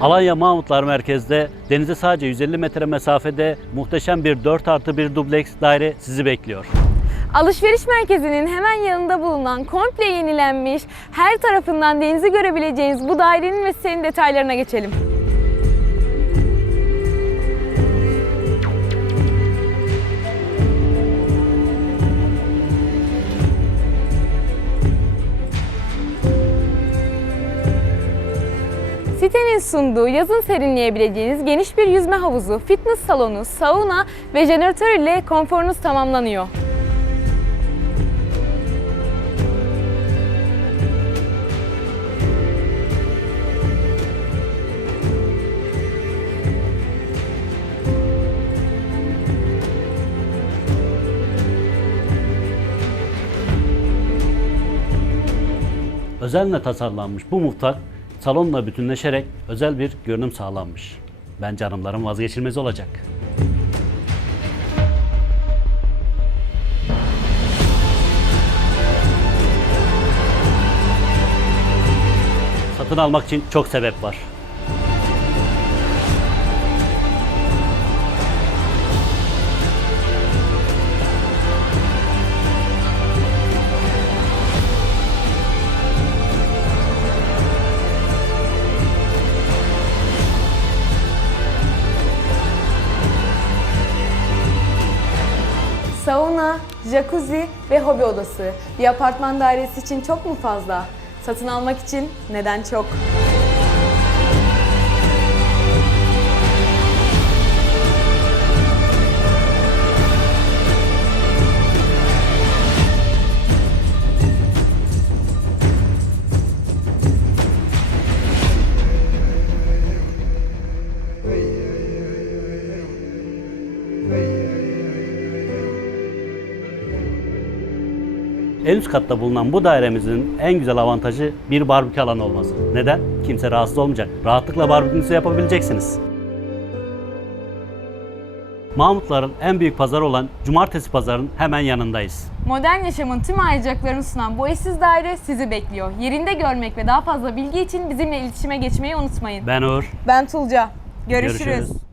Alanya Mahmutlar Merkez'de denize sadece 150 metre mesafede muhteşem bir 4 artı 1 dubleks daire sizi bekliyor. Alışveriş merkezinin hemen yanında bulunan komple yenilenmiş, her tarafından denizi görebileceğiniz bu dairenin ve sitenin detaylarına geçelim. Sitenin sunduğu yazın serinleyebileceğiniz geniş bir yüzme havuzu, fitness salonu, sauna ve jeneratör ile konforunuz tamamlanıyor. Özenle tasarlanmış bu mutfak salonla bütünleşerek özel bir görünüm sağlanmış. Bence hanımların vazgeçilmezi olacak. Satın almak için çok sebep var. Sauna, jacuzzi ve hobi odası. Bir apartman dairesi için çok mu fazla? Satın almak için neden çok? En üst katta bulunan bu dairemizin en güzel avantajı bir barbekü alanı olması. Neden? Kimse rahatsız olmayacak. Rahatlıkla barbekünüzü yapabileceksiniz. Mahmutların en büyük pazarı olan Cumartesi Pazarı'nın hemen yanındayız. Modern yaşamın tüm ayrıcalıklarını sunan bu eşsiz daire sizi bekliyor. Yerinde görmek ve daha fazla bilgi için bizimle iletişime geçmeyi unutmayın. Ben Uğur. Ben Tulca. Görüşürüz.